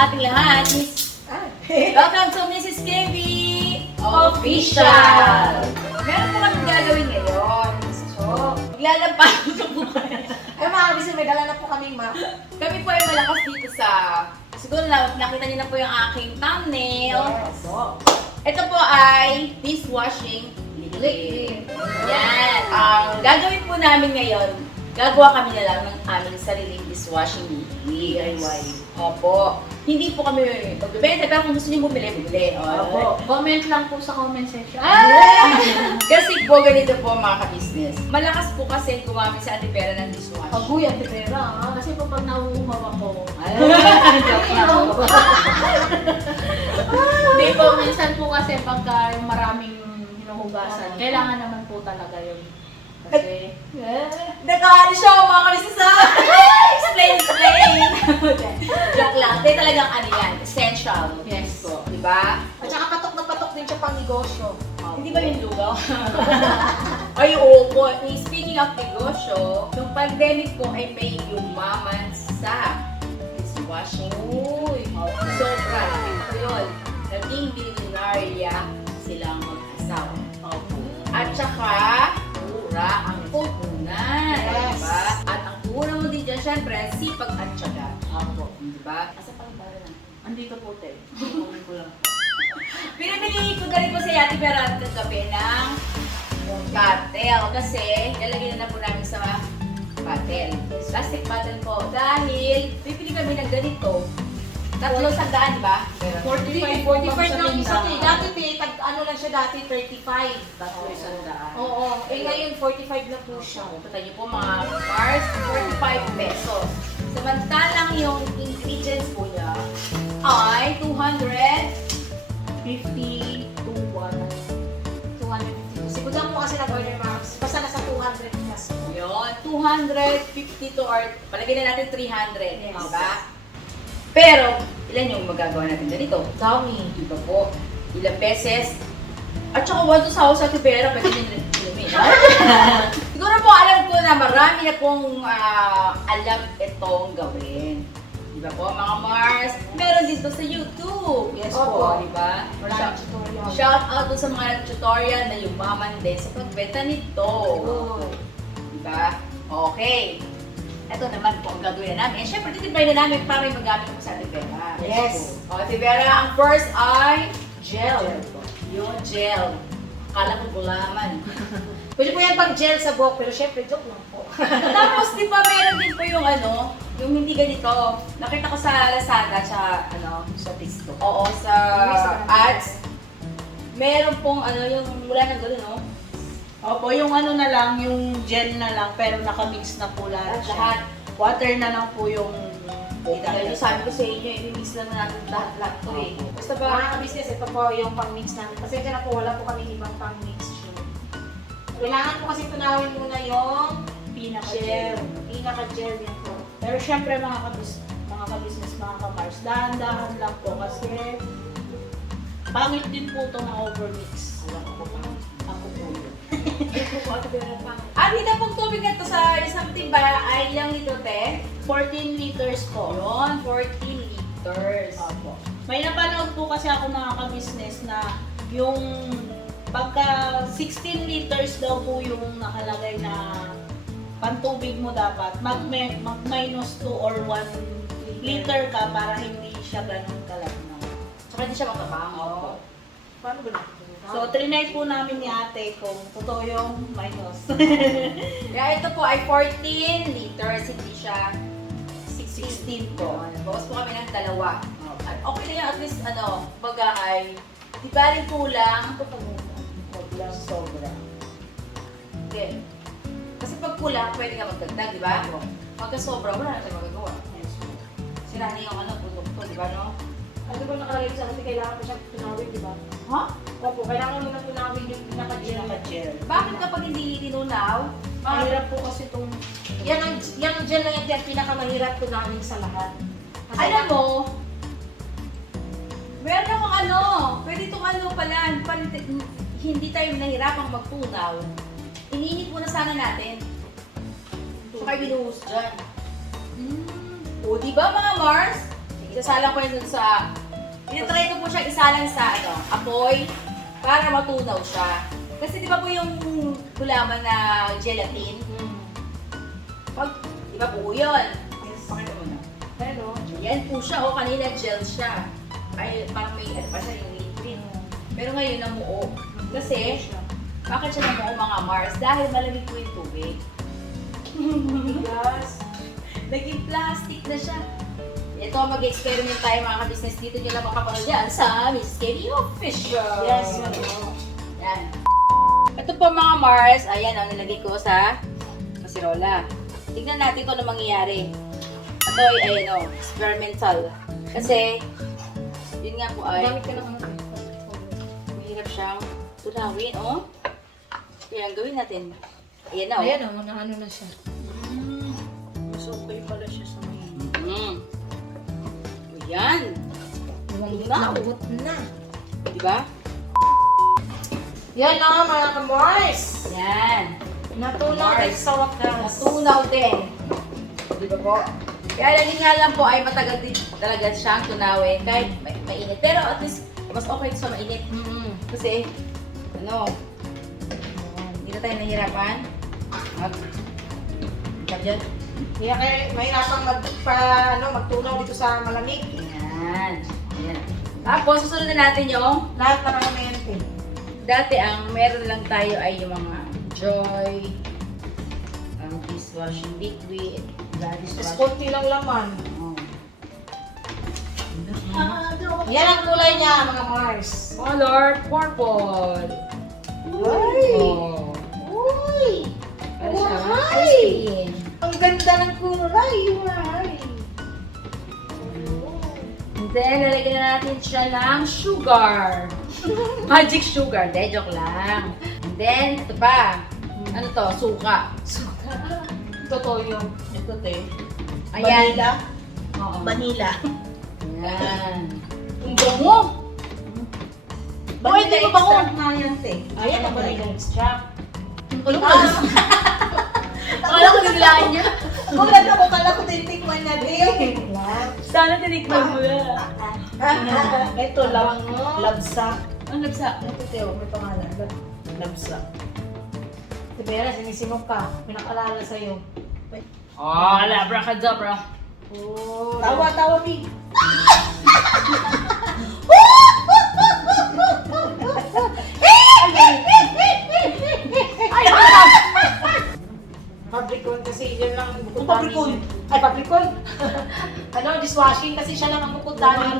sa ating lahat. Welcome to Mrs. KB Official! Meron po kami gagawin ngayon. So, maglalampahan po kayo. Ay mga kabisnes, may dala na po kaming map. Kami po ay malakas dito sa... Siguro nakita niyo na po yung aking thumbnail. Yes. Ito po ay dishwashing liquid. Yan. Ang gagawin po namin ngayon, gagawa kami na lang ng aming sariling dishwashing liquid. DIY. Opo. Hindi po kami magbibenta, pero kung gusto niyo bumili, bumili. Opo. Comment lang po sa comment section. Kasi po, ganito po mga ka-business. Malakas po kasi gumamit sa Ate Vera ng dishwashing. Agoy, Ate Vera, ha? Kasi po pag nauumaw ako, hindi po, minsan po kasi pagka yung maraming hinuhugasan, kailangan naman po talaga yun. Kasi, Nakaano siya mga ka-business ha? Explain! Joke lang. Hindi talagang ano yan, essential. Yes. Po, di ba? at saka patok na patok din siya pang negosyo. Hindi ba yung lugaw? Ay, oo po. Speaking of negosyo, yung pandemic po ay may yumaman sa dishwashing. Uy. Sobra. Ito yun. Naging milyonarya silang mag-asawa. At saka, mura ang puhunan. Yes. Diba? At ang puhunan mo din dyan, syempre, sipag at syaga. Ako. Diba? Asa pang para na? Andito po, te. Kukunin ko lang. Pinamili ko na rin po sa Ate Vera kagabi ng bottle kasi lalagyan na po namin sa bottle. Plastic bottle po. Dahil pipili kami ng ganito. 300, di ba? 45 lang isa eh. Dati, te, ano lang siya dati, 35. Oo. Eh ngayon, 45 na po siya. Punta niyo po mga Mars, 45 pesos. Samantalang yung ingredients po niya ay 50 to 250. Siguro lang po kasi nag-order max. Basta nasa 200 plus po. yun, 250 to or palagay na natin 300. Yes. Diba? Pero, ilan yung magagawa natin ganito? Dami. Iba po, ilang beses. At saka one to sa Ate Vera, pwede din inumin. Siguro po alam ko na marami na pong alam itong gawin. Diba po mga Mars? Meron dito sa YouTube. Yes Opo. po, diba? Maraming tutorial. Shout out po sa mga tutorial na yumaman din sa pagbenta nito. Good. Diba? Okay. Ito naman po ang gagawin na namin. Siyempre, titibay na namin para may magamit po sa Ate Vera. Yes. O, Ate Vera, ang first ay Gel. yung gel. Akala ko gulaman. Pwede po yan pang gel sa buhok, pero syempre, joke lang po. Tapos, di ba, meron din po yung ano, yung hindi ganito. Nakita ko sa Lazada, sa TikTok. Oo, sa ads. Meron pong ano, yung mula ng gano'n, no? Opo, yung ano na lang, yung gel na lang, pero nakamix na po lahat siya. Lahat. Water na lang po yung Dahil yung sabi ko sa inyo, i-mix lang natin lahat to eh. Basta ba, Mga ka-business, ito po yung pang-mix namin. Kasi dyan na po, wala po kami ibang pang-mix. Kailangan po kasi tunawin muna yung pinaka-gel. pinaka-gel yan po. Pero syempre mga ka-business, mga ka-Mars, dahan-dahan lang po kasi pangit din po ito na overmix. Alam ko po, ako po yun. dito pong tubig na to sa isang timba ay ilang litro, te? 14 liters po. Yun, 14 liters. Opo. May napanood po kasi ako mga ka-business na yung pagka 16 liters daw po yung nakalagay na pantubig mo dapat, mag-minus 2 or 1 liter ka para hindi siya ganun kalagnaw. Saka hindi siya makabango. Paano ba So, trinay po namin ni ate kung totoo yung minus. Kaya ito po ay 14 liters, hindi siya 16 po. Bawas po kami ng dalawa. At okay na yan, at least baga ay di ba rin kulang? Huwag lang sobra. Okay. Kasi pag kulang, pwede ka magdagdag, di ba? Pagka sobra, wala na tayo magagawa. Yes po. Sira na yung produkto, di ba, no? Ano ba nakalagay sa kasi kailangan po siyang tunawin, di ba? Ha? Opo, kailangan mo na tunawin yung pinaka-gel. Pinaka-gel. Bakit kapag hindi tinunaw? Mahirap po kasi itong Yan ang gel na yan, pinakamahirap tunawin sa lahat. Kasi Alam mo, meron akong pwede itong pala, hindi tayo nahirapang magtunaw. Ininit muna sana natin. Saka binuhos dyan. O, di ba mga Mars? Sige Isasalang ko yun dun sa... Tinatry ko po siya isalang sa apoy para matunaw siya. Kasi di ba po yung gulaman na gelatin? Pag, di ba po yun? Pakita mo na. Pero, Yan po siya, kanina gel siya. Ay, parang may ano pa siya, yung liquid. Pero ngayon namuo. Kasi, bakit siya namuo mga Mars? Dahil malamig po yung tubig. Yes. Naging plastic na siya. Ito, mag-experiment tayo mga ka-business. Dito nyo lang makapanood yan sa Miss Katie Official. yes, Yan. Ito po mga Mars, ayan ang nilagay ko sa kasirola. Tignan natin kung ano mangyayari. Ito ay experimental. Kasi, yun nga po ay, Gamit ka ng ano. mahirap siyang tunawin, oh. Kaya ang gawin natin. Ayan na, oh. Ayan o, ano na siya. Mas okay pala siya sa mga. Ayan. Naubot na. Diba? Yan na mga ka-Mars. Yan. Natunaw din sa wakas. Natunaw din. Di ba po? Kaya lagi nga lang po ay matagal din talaga siyang tunawin kahit mainit. Pero at least, mas okay sa mainit. Kasi, hindi na tayo nahihirapan. Dyan. Kaya mahirapang magtunaw dito sa malamig. Yan. Yan. Tapos, susunod na natin yung, Lahat na ng mente. dati ang meron lang tayo ay yung mga Joy, dishwashing liquid, Tapos dishwashing. konti lang laman. Oh. Yan ang kulay niya mga Mars. Color purple. Uy! Oh. Uy! Para siya Why? ice cream. Ang ganda ng kulay! Why? And then, lalagyan na natin siya ng sugar. Magic sugar. Hindi, joke lang. And then, ito pa. Ano to? Suka. Totoo yun. Ito te. Ayan. Vanilla. Oo. Vanilla. Ayan. Ang bango. Vanilla di ba bango? extract nga yan te. Ayan ang vanilla extract. Akala ko naglaan niya. Kala ko tinikman na din. Sana tinikman mo na. Ito, labsa. Ang labsa. Ito Teo, may pangalan. Labsa. Si Bella, sinisimok ka. Pinakalala sa'yo. Oh, abracadabra. Oh. Tawa, Big. Ay, ano? Fabricon kasi yun lang ang bukod Fabricon. Ay, Fabricon. Dishwashing kasi siya lang ang bukod namin.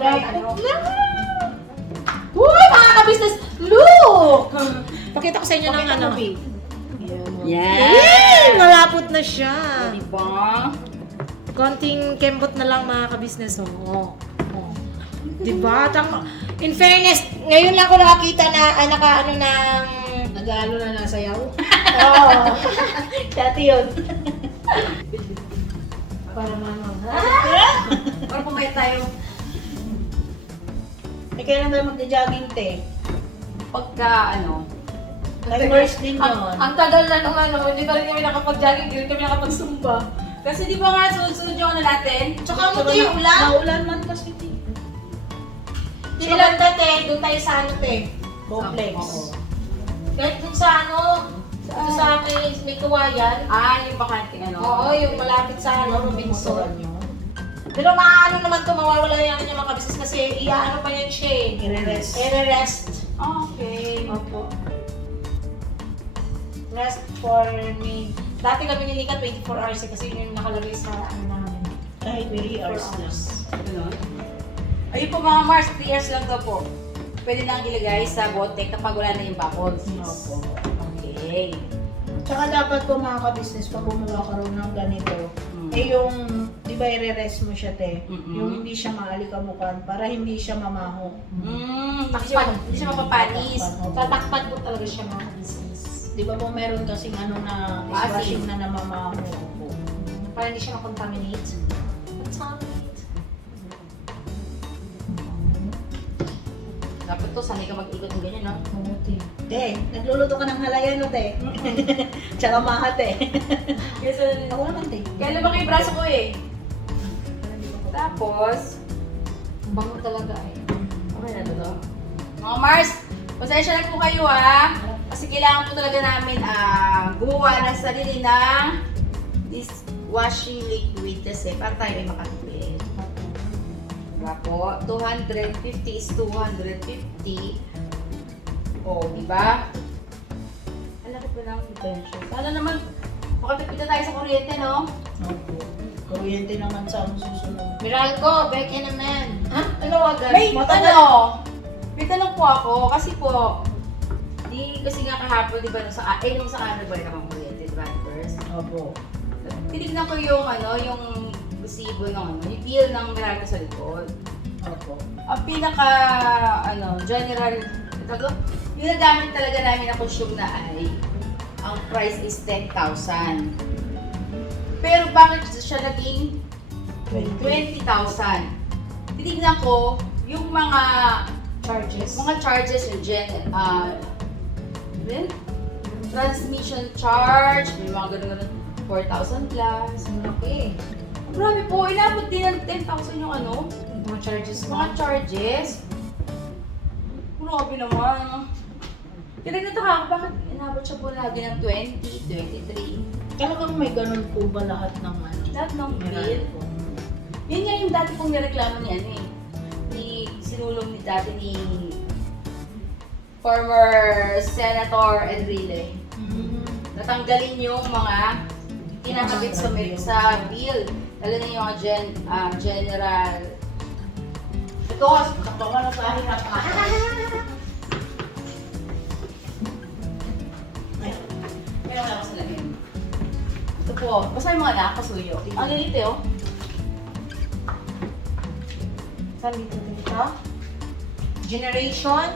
Uy, mga ka-business! Look! Pakita ko sa inyo ng ano. Yan. Malapot na siya. Diba? Konting kembot na lang mga ka-business. Oh. Diba? In fairness, ngayon lang ako nakakita na naka-ano ng... Nag-ano na nasayaw. Oo. Dati yun. Para naman. Para pumayat tayo. Eh, kailan tayo magja-jogging te? Pagka, Timers din yun. Ang tagal na nung hindi pa rin kami nakapag-jogging, hindi rin kami nakapag-zumba. kasi di ba nga, sunod-sunod yung ano natin? Tsaka ano tayo, ulan? Naulan man kasi te. Silan dati, doon tayo sa ano te, Complex. Oo. kahit dun sa ano, dun sa may kawayan. Ah, yung bakanting Oo, yung malapit sa ano, Robinson. Pero maano naman to, mawawala yan yung mga kabisnes kasi iaano pa yan siya eh. I-rest. I-rest. Okay. Opo. Rest for me. Dati kami nilikat 24 hours eh, kasi yun yung nakalagay sa ano namin. Kahit 3 hours na. Ganun. Ayun po mga Mars, 3 years lang to po. Pwede nang ilagay sa bote kapag wala na yung bubbles. Opo. Okay. Tsaka dapat po mga ka-business, pag gumawa ka rin ng ganito, eh yung, di ba i-rest mo siya te, yung hindi siya maalikabukan para hindi siya mamaho. Takpan. Hindi siya mapapanis. Tatakpan po talaga siya mga kabisnes. Di ba po meron kasing ano na dishwashing na namamaho po. Para hindi siya makontaminate. Contaminate. Dapat to, sanay ka mag-ikot ng ganyan, no? Mabuti. Te, nagluluto ka ng halayan no te. Tsaka maha te. Yes, Ako naman te. kaya lumaki yung braso ko eh. Tapos, Bango talaga eh. Okay na to. Mga Mars, pasensya na po kayo kasi kailangan po talaga namin gumawa ng sarili na dishwashing liquid kasi para tayo ay makatipid. Diba po? 250 is 250. O, diba? Ang laki po ng potential. Sana naman makatipid na tayo sa kuryente, no? Opo. Kuryente naman sa ang susunod. Meralco, Becky naman. Ha? Ano agad? May Matagal. may tanong po ako kasi po, kasi nga kahapon, di ba, nung sa nagbayad akong kuryente, di ba, first? Opo. Tinignan ko yung, yung resibo ng, yung bill ng Meralco sa likod. Opo. Ang pinaka, general, yung nagamit talaga namin na consume na ay, ang price is 10,000. Pero bakit siya naging 20,000? Tinignan ko, yung mga charges yung transmission charge, may mga ganun 4,000 plus. Okay. Grabe po, inabot din ng 10,000 yung Mga charges mga charges. Grabe naman. Tinignan ko bakit inabot siya po lagi ng 20, 23. Talagang may ganun po ba lahat ng Lahat ng bill. Meralco? Yun nga yung dati pong nireklamo ni sinulong ni dati ni former Senator Enrile. Natanggalin yung mga kinakabit sa bill. Lalo na yung mga general. Ito, katawa na sa akin. Meron ako sa lamin. Ito po, basta yung mga nakakasuyo. Ang lilit eh, oh. Saan dito? Generation.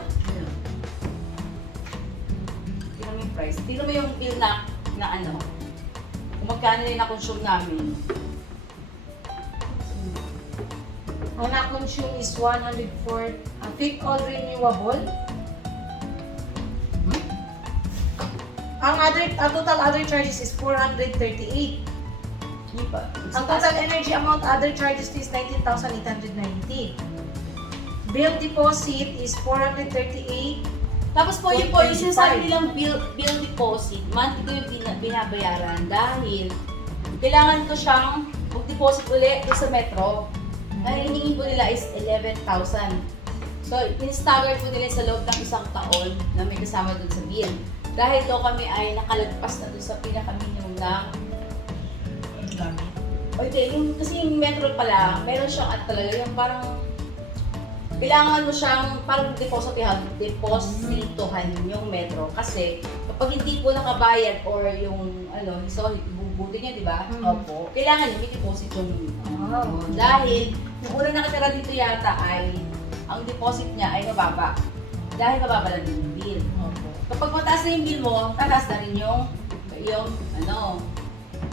Tingnan mo yung price. Tingnan mo yung bill na kung magkano yung na-consume namin. Ang na-consume is 104. Fifth all renewable. Ang total other charges is 438. Hindi pa. Ang total energy amount other charges is 19,890. Bill deposit is 438. Tapos po yun po, yung 4.25. sinasabi nilang bill deposit, monthly ko yung binabayaran dahil kailangan ko siyang mag-deposit ulit doon sa Metro. Ang hinihingi po nila is 11,000. So, in-stagger po nila sa loob ng isang taon na may kasama doon sa bill. Dahil daw kami ay nakalagpas na doon sa pinaka-minimum ng Gamit. kasi yung Metro pala, meron siyang talaga yung parang kailangan mo siyang parang depositohan yung Metro kasi kapag hindi po nakabayad or yung sorry, bubuti niya, di ba? Opo. Kailangan yung may deposit yung dahil yung unang nakatira dito yata ay ang deposit niya ay mababa. Dahil mababa lang yung bill. Opo. Kapag mataas na yung bill mo, tataas na rin yung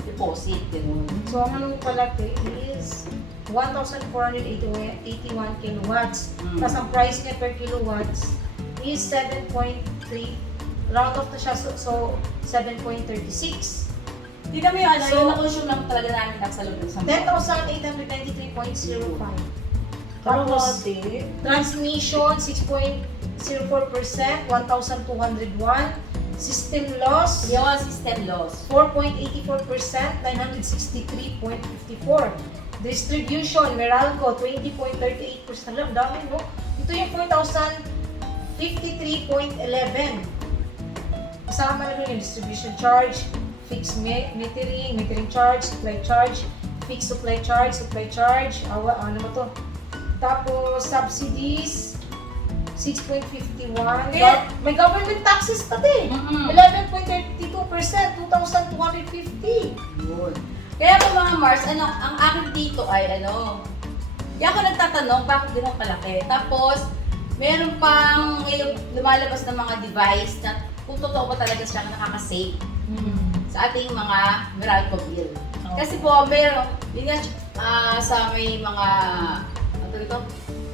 deposit. Ganun. So, ang anong palaki is 1,481 kilowatts. Tapos ang price niya per kilowatts is 7.3. Round off na siya, so 7.36. Tignan mo yung So, yung na-consume lang talaga namin sa loob ng isang buwan. 10,893.05. Parang Tapos, kasi, transmission 6.04%, 1,201. System loss Yung system loss. 4.84%, 963.54. Distribution, Meralco, 20.38%. Alam, dami mo. Ito yung 4,053.11. Kasama na doon yung distribution charge, fixed metering charge, supply charge, fixed supply charge, ano mo to? Tapos, subsidies, 6.51. May government taxes pati. 11.32%, 2,250. Yun. Kaya po mga Mars, ang akin dito ay Kaya ako nagtatanong bakit ganun kalaki. Tapos, meron pang lumalabas ng mga device na kung totoo ba talaga siya nakakasave sa ating mga Meralco bill. Kasi po, meron, yun nga, sa may mga,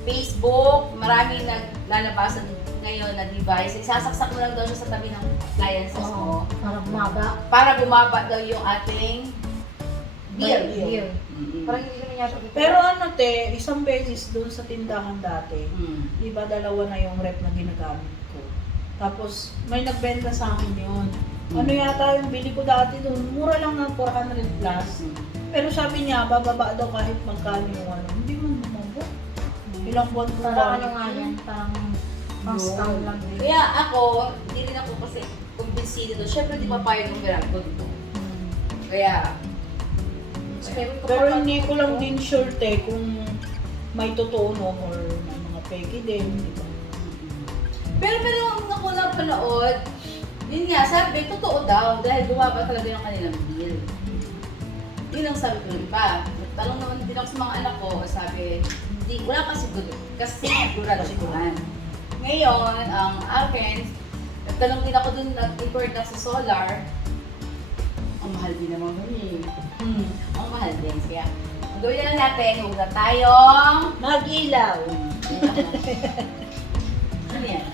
Facebook, maraming naglalabasan ngayon na device. Sasaksak mo lang daw siya sa tabi ng appliances mo. Para bumaba. Para bumaba daw yung ating bill. Parang hindi naman yata dito. Pero ano te, isang beses doon sa tindahan dati, di ba dalawa na yung rep na ginagamit ko. Tapos may nagbenta sa akin yun. Ano yata yung bili ko dati doon, mura lang ng 400 plus. Pero sabi niya, bababa daw kahit magkano yung ano. Hindi man bumabot. Ilang buwan ko Parang ano nga yan, parang pang-scam lang din. Kaya ako, hindi rin ako kasi kumbinsido doon. Siyempre, di pa payag ng verang ko dito. Kaya, Pero hindi ko lang din sure te kung may totoo no or may mga peke din, di ba? pero ang ako napanood, yun nga, sabi, totoo daw dahil bumaba talaga yung kanilang bill. Yun ang sabi ko rin pa. Talong naman din ako sa mga anak ko, sabi, hindi, wala kasi siguraduhan. Ngayon, ang akin, nagtanong din ako dun, nag-import na sa solar, ang mahal din naman yun eh. Ang mahal din. Kaya, ang gawin na lang natin, huwag na tayong Mag-ilaw. ano yan?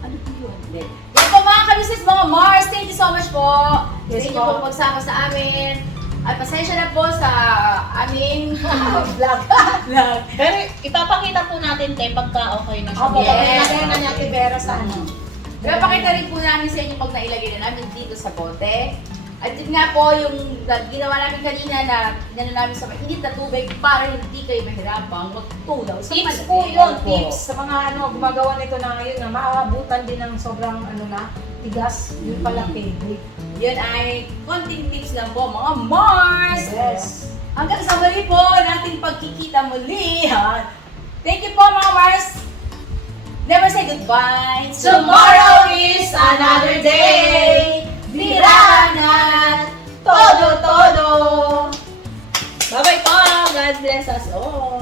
Ano po yun? Hindi. Yan po mga kabisnes, mga Mars, thank you so much po. Yes, Sa inyo po. po pagsama sa amin. At pasensya na po sa aming vlog. Pero ipapakita po natin te pagka okay na siya. Opo, Yes. pag na niya Tibera sa ano. Pero pakita rin po namin sa inyo pag nailagay na namin dito sa bote. At yun nga po yung ginawa namin kanina na inano namin sa mainit na tubig para hindi kayo mahirapang magtulaw sa Tips malamig. po yun, Opo. tips sa mga gumagawa nito na ngayon na maaabutan din ng sobrang tigas, yun pala favorite. Yun ay konting tips lang po mga Mars! Yes. Hanggang sa muli po natin pagkikita muli. Ha? Thank you po mga Mars! Never say goodbye. Tomorrow is another day. Birahan at todo-todo. Bye-bye po! God bless us all!